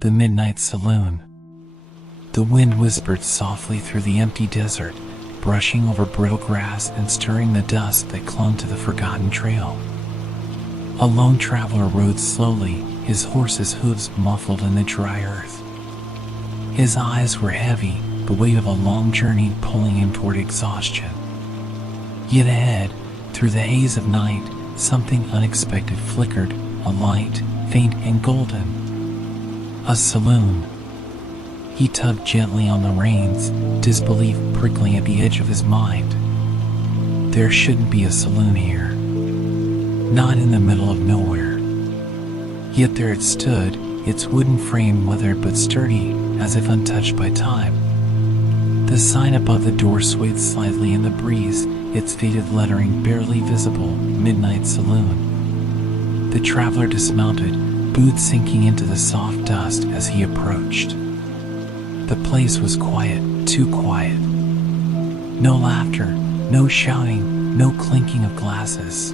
The midnight saloon. The wind whispered softly through the empty desert, brushing over brittle grass and stirring the dust that clung to the forgotten trail. A lone traveler rode slowly, his horse's hooves muffled in the dry earth. His eyes were heavy, the weight of a long journey pulling him toward exhaustion. Yet ahead, through the haze of night, something unexpected flickered, a light, faint and golden. A saloon. He tugged gently on the reins, disbelief prickling at the edge of his mind. There shouldn't be a saloon here. Not in the middle of nowhere. Yet there it stood, its wooden frame weathered but sturdy, as if untouched by time. The sign above the door swayed slightly in the breeze, its faded lettering barely visible, Midnight Saloon. The traveler dismounted, boots sinking into the soft dust as he approached. The place was quiet, too quiet. No laughter, no shouting, no clinking of glasses.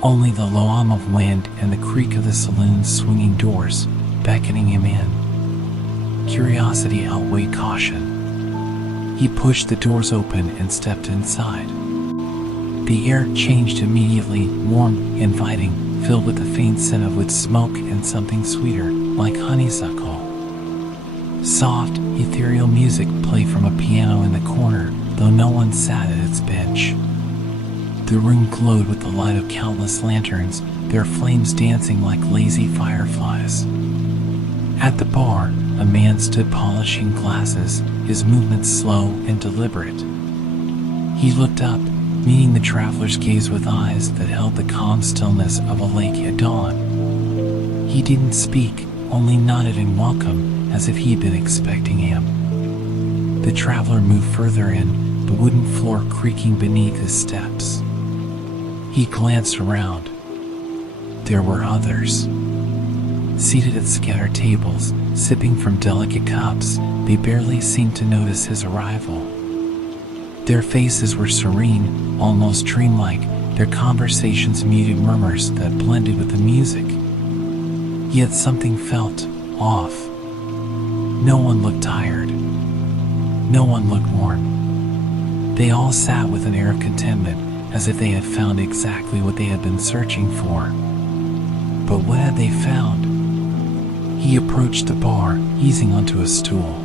Only the low hum of wind and the creak of the saloon's swinging doors, beckoning him in. Curiosity outweighed caution. He pushed the doors open and stepped inside. The air changed immediately, warm, inviting, filled with a faint scent of wood smoke and something sweeter, like honeysuckle. Soft, ethereal music played from a piano in the corner, though no one sat at its bench. The room glowed with the light of countless lanterns, their flames dancing like lazy fireflies. At the bar, a man stood polishing glasses, his movements slow and deliberate. He looked up, meeting the traveler's gaze with eyes that held the calm stillness of a lake at dawn. He didn't speak, only nodded in welcome, as if he'd been expecting him. The traveler moved further in, the wooden floor creaking beneath his steps. He glanced around. There were others. Seated at scattered tables, sipping from delicate cups, they barely seemed to notice his arrival. Their faces were serene, almost dreamlike, their conversations muted murmurs that blended with the music. Yet something felt off. No one looked tired. No one looked worn. They all sat with an air of contentment, as if they had found exactly what they had been searching for. But what had they found? He approached the bar, easing onto a stool.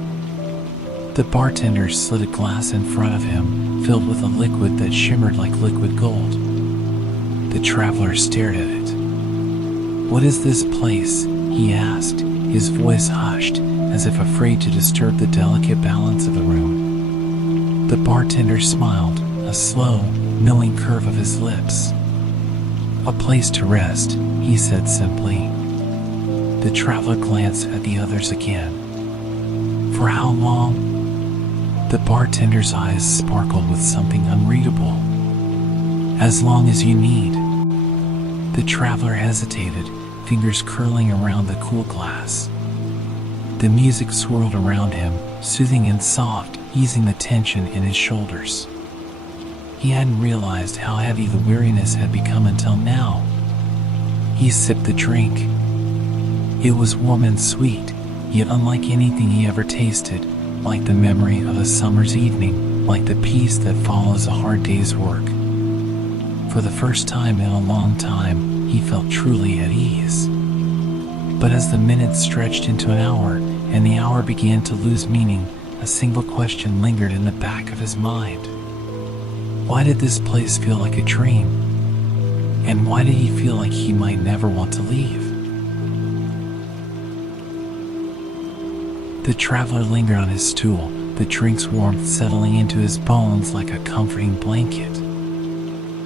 The bartender slid a glass in front of him, filled with a liquid that shimmered like liquid gold. The traveler stared at it. "What is this place?" he asked, his voice hushed, as if afraid to disturb the delicate balance of the room. The bartender smiled, a slow, knowing curve of his lips. "A place to rest," he said simply. The traveler glanced at the others again. "For how long?" The bartender's eyes sparkled with something unreadable. "As long as you need." The traveler hesitated, fingers curling around the cool glass. The music swirled around him, soothing and soft, easing the tension in his shoulders. He hadn't realized how heavy the weariness had become until now. He sipped the drink. It was warm and sweet, yet unlike anything he ever tasted, like the memory of a summer's evening, like the peace that follows a hard day's work. For the first time in a long time, he felt truly at ease. But as the minutes stretched into an hour, and the hour began to lose meaning, a single question lingered in the back of his mind. Why did this place feel like a dream? And why did he feel like he might never want to leave? The traveler lingered on his stool, the drink's warmth settling into his bones like a comforting blanket.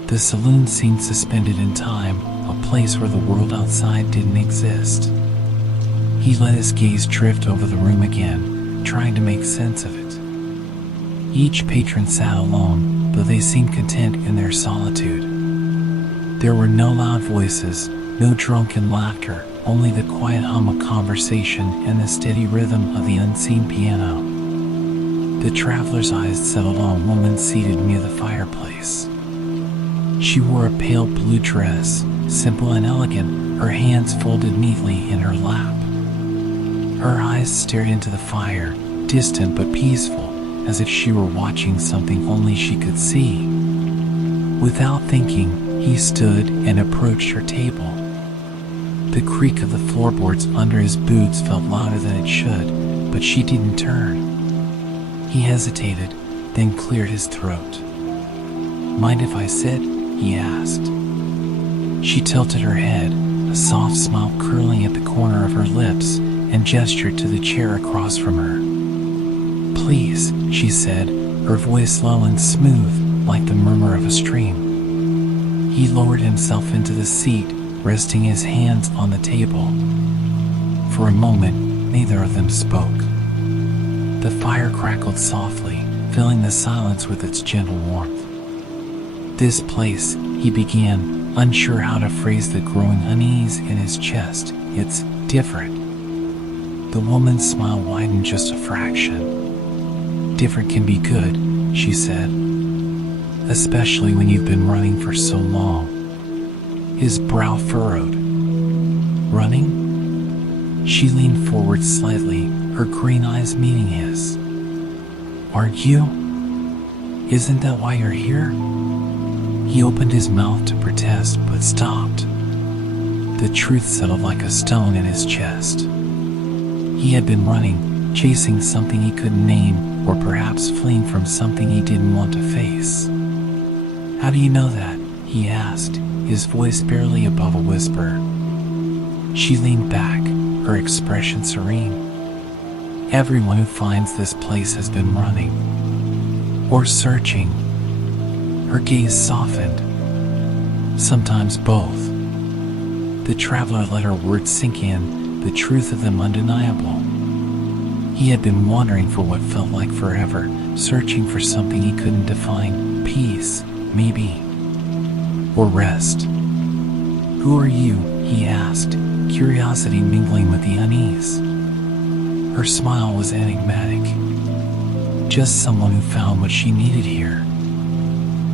The saloon seemed suspended in time, a place where the world outside didn't exist. He let his gaze drift over the room again, trying to make sense of it. Each patron sat alone, though they seemed content in their solitude. There were no loud voices, no drunken laughter, only the quiet hum of conversation and the steady rhythm of the unseen piano. The traveler's eyes settled on a woman seated near the fireplace. She wore a pale blue dress, simple and elegant, her hands folded neatly in her lap. Her eyes stared into the fire, distant but peaceful, as if she were watching something only she could see. Without thinking, he stood and approached her table. The creak of the floorboards under his boots felt louder than it should, but she didn't turn. He hesitated, then cleared his throat. "Mind if I sit?" he asked. She tilted her head, a soft smile curling at the corner of her lips, and gestured to the chair across from her. "Please," she said, her voice low and smooth, like the murmur of a stream. He lowered himself into the seat, resting his hands on the table. For a moment, neither of them spoke. The fire crackled softly, filling the silence with its gentle warmth. "This place," he began, unsure how to phrase the growing unease in his chest, "it's different." The woman's smile widened just a fraction. "Different can be good," she said, "especially when you've been running for so long." His brow furrowed. "Running?" She leaned forward slightly, her green eyes meeting his. "Aren't you? Isn't that why you're here?" He opened his mouth to protest, but stopped. The truth settled like a stone in his chest. He had been running, chasing something he couldn't name, or perhaps fleeing from something he didn't want to face. "How do you know that?" he asked, his voice barely above a whisper. She leaned back, her expression serene. "Everyone who finds this place has been running. Or searching." Her gaze softened. "Sometimes both." The traveler let her words sink in, the truth of them undeniable. He had been wandering for what felt like forever, searching for something he couldn't define. Peace, maybe. Or rest. "Who are you?" he asked, curiosity mingling with the unease. Her smile was enigmatic. "Just someone who found what she needed here."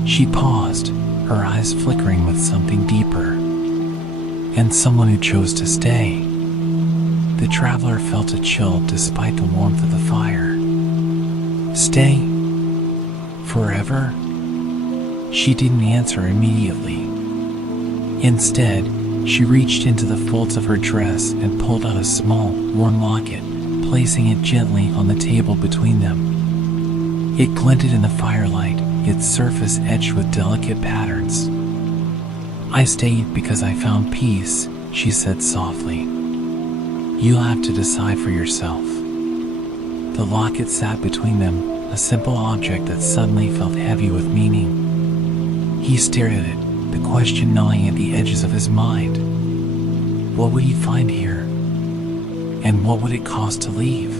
She paused, her eyes flickering with something deeper. "And someone who chose to stay." The traveler felt a chill despite the warmth of the fire. "Stay? Forever?" She didn't answer immediately. Instead, she reached into the folds of her dress and pulled out a small, worn locket, placing it gently on the table between them. It glinted in the firelight, its surface etched with delicate patterns. "I stayed because I found peace," she said softly. "You'll have to decide for yourself." The locket sat between them, a simple object that suddenly felt heavy with meaning. He stared at it, the question gnawing at the edges of his mind. What would he find here? And what would it cost to leave?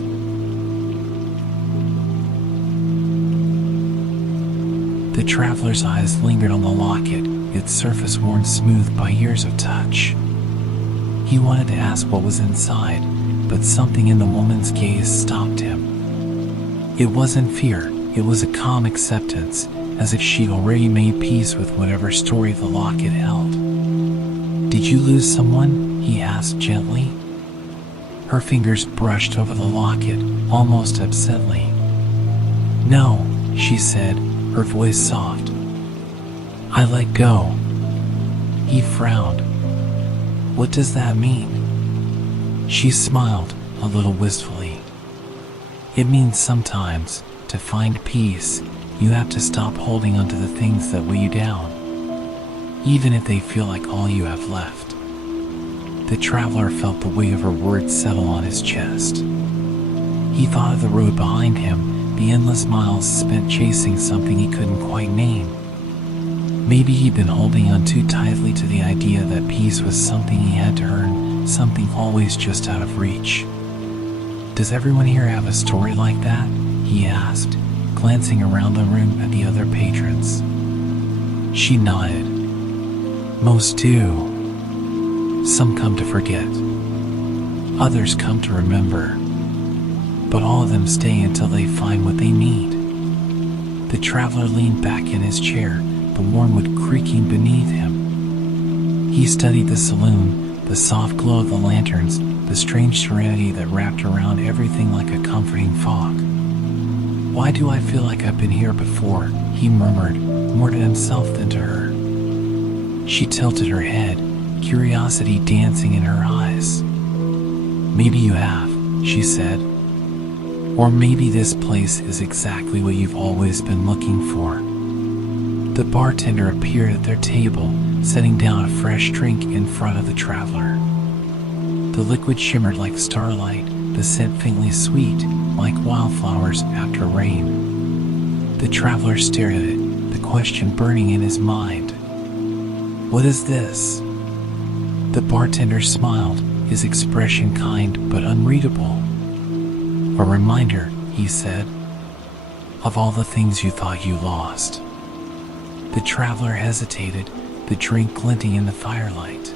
The traveler's eyes lingered on the locket, its surface worn smooth by years of touch. He wanted to ask what was inside, but something in the woman's gaze stopped him. It wasn't fear, it was a calm acceptance, as if she'd already made peace with whatever story the locket held. "Did you lose someone?" he asked gently. Her fingers brushed over the locket, almost absently. "No," she said, her voice soft. "I let go." He frowned. "What does that mean?" She smiled, a little wistfully. "It means sometimes, to find peace, you have to stop holding onto the things that weigh you down, even if they feel like all you have left." The traveler felt the weight of her words settle on his chest. He thought of the road behind him, the endless miles spent chasing something he couldn't quite name. Maybe he'd been holding on too tightly to the idea that peace was something he had to earn, something always just out of reach. "Does everyone here have a story like that?" he asked, glancing around the room at the other patrons. She nodded. "Most do. Some come to forget. Others come to remember. But all of them stay until they find what they need." The traveler leaned back in his chair, the warm wood creaking beneath him. He studied the saloon, the soft glow of the lanterns, the strange serenity that wrapped around everything like a comforting fog. "Why do I feel like I've been here before?" he murmured, more to himself than to her. She tilted her head, curiosity dancing in her eyes. "Maybe you have," she said. "Or maybe this place is exactly what you've always been looking for." The bartender appeared at their table, setting down a fresh drink in front of the traveler. The liquid shimmered like starlight, the scent faintly sweet, like wildflowers after rain. The traveler stared at it, the question burning in his mind. "What is this?" The bartender smiled, his expression kind but unreadable. "A reminder," he said, "of all the things you thought you lost." The traveler hesitated, the drink glinting in the firelight.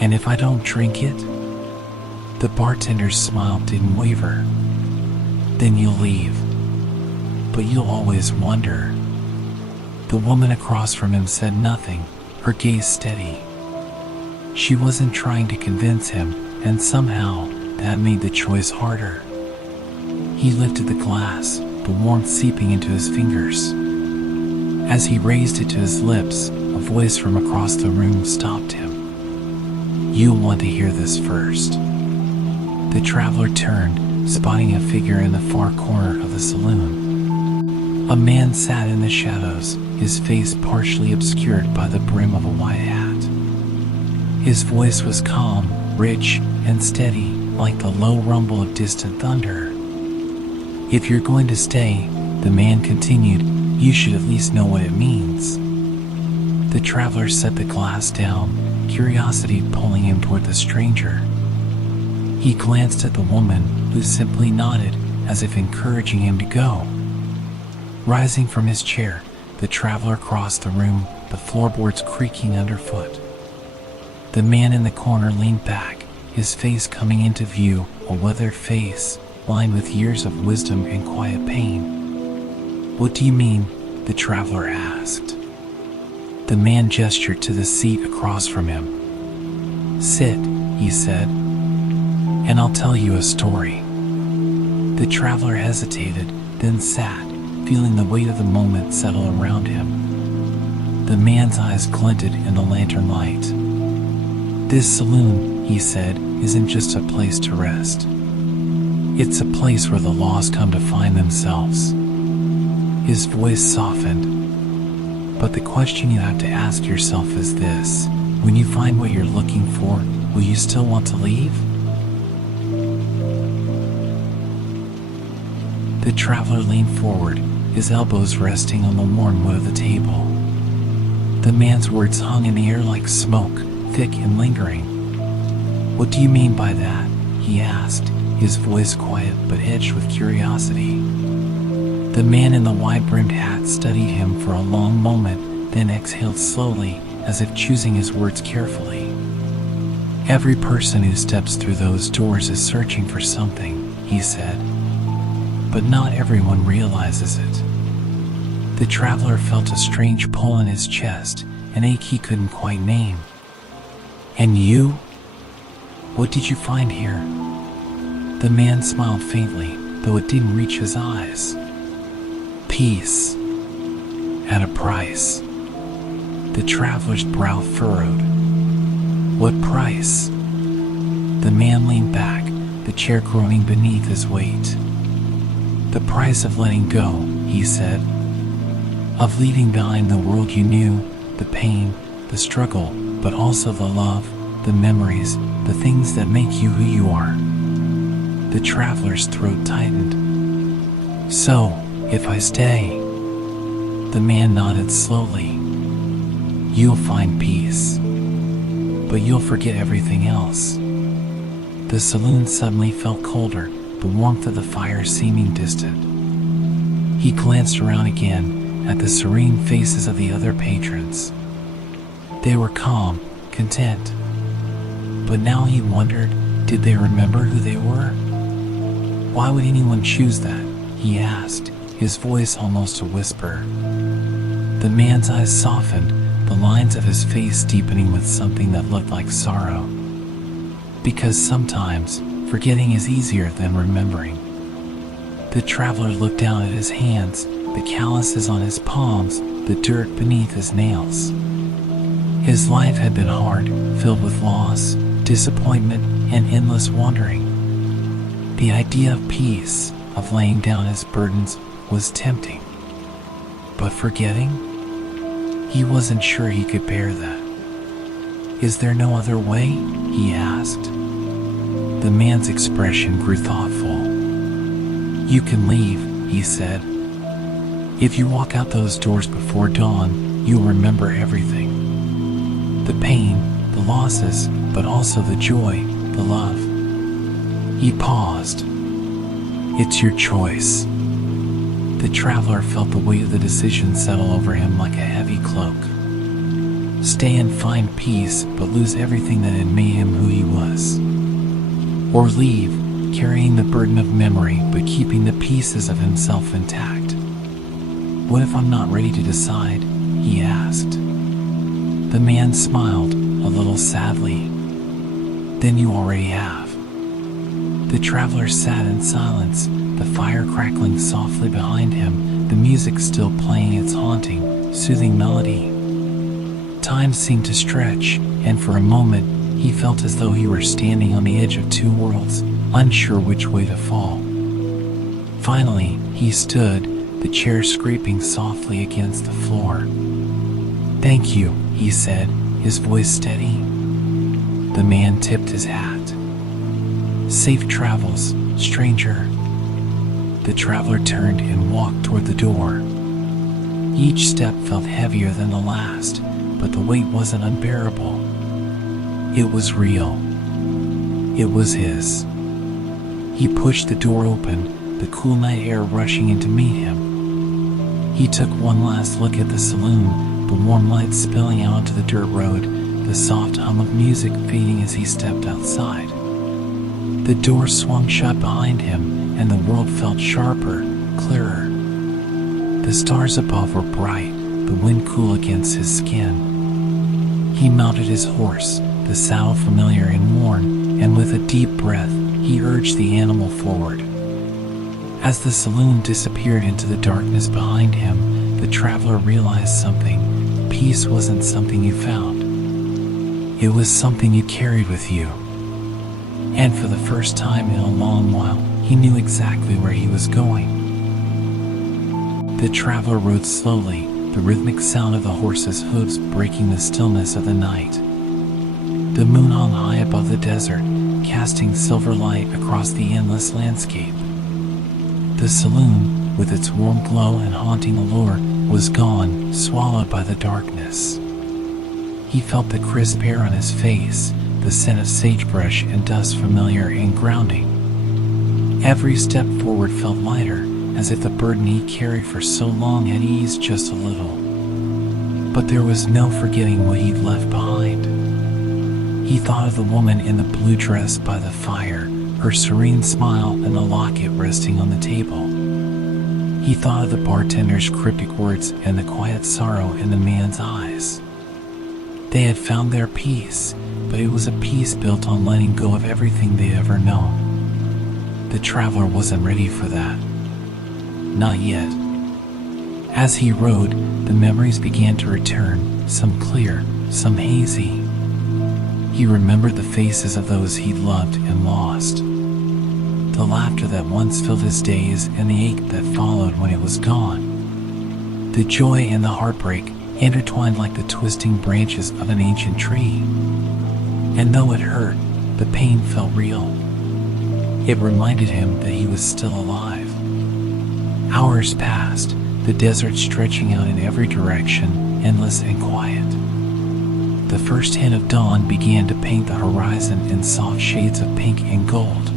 "And if I don't drink it?" The bartender's smile didn't waver. "Then you'll leave. But you'll always wonder." The woman across from him said nothing, her gaze steady. She wasn't trying to convince him, and somehow that made the choice harder. He lifted the glass, the warmth seeping into his fingers. As he raised it to his lips, a voice from across the room stopped him. "You'll want to hear this first." The traveler turned, spotting a figure in the far corner of the saloon. A man sat in the shadows, his face partially obscured by the brim of a white hat. His voice was calm, rich, and steady, like the low rumble of distant thunder. "If you're going to stay," the man continued, "you should at least know what it means." The traveler set the glass down, curiosity pulling him toward the stranger. He glanced at the woman, who simply nodded, as if encouraging him to go. Rising from his chair, the traveler crossed the room, the floorboards creaking underfoot. The man in the corner leaned back, his face coming into view, a weathered face, lined with years of wisdom and quiet pain. "What do you mean?" the traveler asked. The man gestured to the seat across from him. "Sit," he said, "and I'll tell you a story." The traveler hesitated, then sat, feeling the weight of the moment settle around him. The man's eyes glinted in the lantern light. "This saloon," he said, "isn't just a place to rest. It's a place where the lost come to find themselves." His voice softened. "But the question you have to ask yourself is this: when you find what you're looking for, will you still want to leave?" The traveler leaned forward, his elbows resting on the worn wood of the table. The man's words hung in the air like smoke, thick and lingering. "What do you mean by that?" he asked, his voice quiet but edged with curiosity. The man in the wide-brimmed hat studied him for a long moment, then exhaled slowly, as if choosing his words carefully. "Every person who steps through those doors is searching for something," he said. "But not everyone realizes it." The traveler felt a strange pull in his chest, an ache he couldn't quite name. "And you? What did you find here?" The man smiled faintly, though it didn't reach his eyes. "Peace. At a price." The traveler's brow furrowed. "What price?" The man leaned back, the chair groaning beneath his weight. "The price of letting go," he said. "Of leaving behind the world you knew, the pain, the struggle, but also the love, the memories, the things that make you who you are." The traveler's throat tightened. "So, if I stay?" The man nodded slowly. "You'll find peace. But you'll forget everything else." The saloon suddenly felt colder, the warmth of the fire seeming distant. He glanced around again at the serene faces of the other patrons. They were calm, content. But now he wondered, did they remember who they were? "Why would anyone choose that?" he asked, his voice almost a whisper. The man's eyes softened, the lines of his face deepening with something that looked like sorrow. because sometimes forgetting is easier than remembering. The traveler looked down at his hands, the calluses on his palms, the dirt beneath his nails. His life had been hard, filled with loss, disappointment, and endless wandering. The idea of peace, of laying down his burdens, was tempting. But forgetting? He wasn't sure he could bear that. "Is there no other way?" he asked. The man's expression grew thoughtful. "You can leave," he said. "If you walk out those doors before dawn, you'll remember everything. The pain, the losses, but also the joy, the love." He paused. "It's your choice." The traveler felt the weight of the decision settle over him like a heavy cloak. Stay and find peace, but lose everything that had made him who he was. Or leave, carrying the burden of memory, but keeping the pieces of himself intact. "What if I'm not ready to decide?" he asked. The man smiled, a little sadly. "Then you already have." The traveler sat in silence, the fire crackling softly behind him, the music still playing its haunting, soothing melody. Time seemed to stretch, and for a moment, he felt as though he were standing on the edge of two worlds, unsure which way to fall. Finally, he stood, the chair scraping softly against the floor. "Thank you," he said, his voice steady. The man tipped his hat. "Safe travels, stranger." The traveler turned and walked toward the door. Each step felt heavier than the last, but the weight wasn't unbearable. It was real. It was his. He pushed the door open, the cool night air rushing in to meet him. He took one last look at the saloon, the warm light spilling out onto the dirt road, the soft hum of music fading as he stepped outside. The door swung shut behind him, and the world felt sharper, clearer. The stars above were bright, the wind cool against his skin. He mounted his horse, the saddle familiar and worn, and with a deep breath, he urged the animal forward. As the saloon disappeared into the darkness behind him, the traveler realized something. Peace wasn't something you found. It was something you carried with you. And for the first time in a long while, he knew exactly where he was going. The traveler rode slowly, the rhythmic sound of the horse's hooves breaking the stillness of the night. The moon hung high above the desert, casting silver light across the endless landscape. The saloon, with its warm glow and haunting allure, was gone, swallowed by the darkness. He felt the crisp air on his face, the scent of sagebrush and dust familiar and grounding. Every step forward felt lighter, as if the burden he carried for so long had eased just a little. But there was no forgetting what he'd left behind. He thought of the woman in the blue dress by the fire, her serene smile and the locket resting on the table. He thought of the bartender's cryptic words and the quiet sorrow in the man's eyes. They had found their peace, but it was a peace built on letting go of everything they'd ever known. The traveler wasn't ready for that. Not yet. As he rode, the memories began to return, some clear, some hazy. He remembered the faces of those he'd loved and lost. The laughter that once filled his days and the ache that followed when it was gone. The joy and the heartbreak intertwined like the twisting branches of an ancient tree. And though it hurt, the pain felt real. It reminded him that he was still alive. Hours passed, the desert stretching out in every direction, endless and quiet. The first hint of dawn began to paint the horizon in soft shades of pink and gold.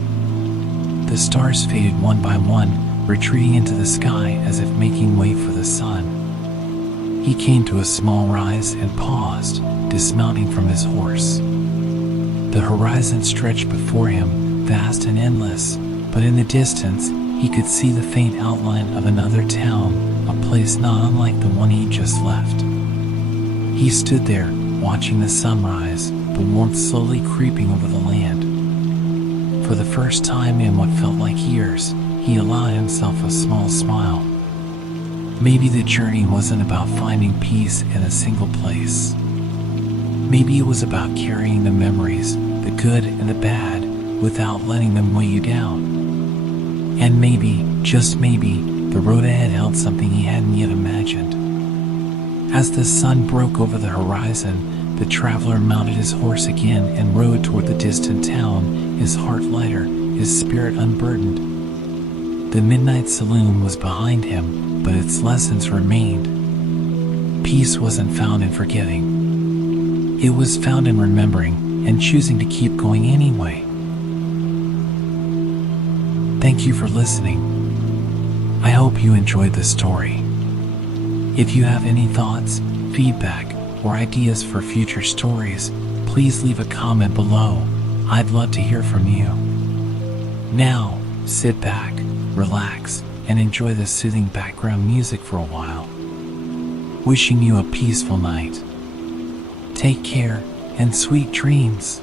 The stars faded one by one, retreating into the sky as if making way for the sun. He came to a small rise and paused, dismounting from his horse. The horizon stretched before him, vast and endless, but in the distance, he could see the faint outline of another town, a place not unlike the one he'd just left. He stood there, watching the sunrise, the warmth slowly creeping over the land. For the first time in what felt like years, he allowed himself a small smile. Maybe the journey wasn't about finding peace in a single place. Maybe it was about carrying the memories, the good and the bad, without letting them weigh you down. And maybe, just maybe, the road ahead held something he hadn't yet imagined. As the sun broke over the horizon, the traveler mounted his horse again and rode toward the distant town, his heart lighter, his spirit unburdened. The midnight saloon was behind him, but its lessons remained. Peace wasn't found in forgetting. It was found in remembering and choosing to keep going anyway. Thank you for listening. I hope you enjoyed the story. If you have any thoughts, feedback, or ideas for future stories, please leave a comment below. I'd love to hear from you. Now, sit back, relax, and enjoy the soothing background music for a while. Wishing you a peaceful night. Take care and sweet dreams.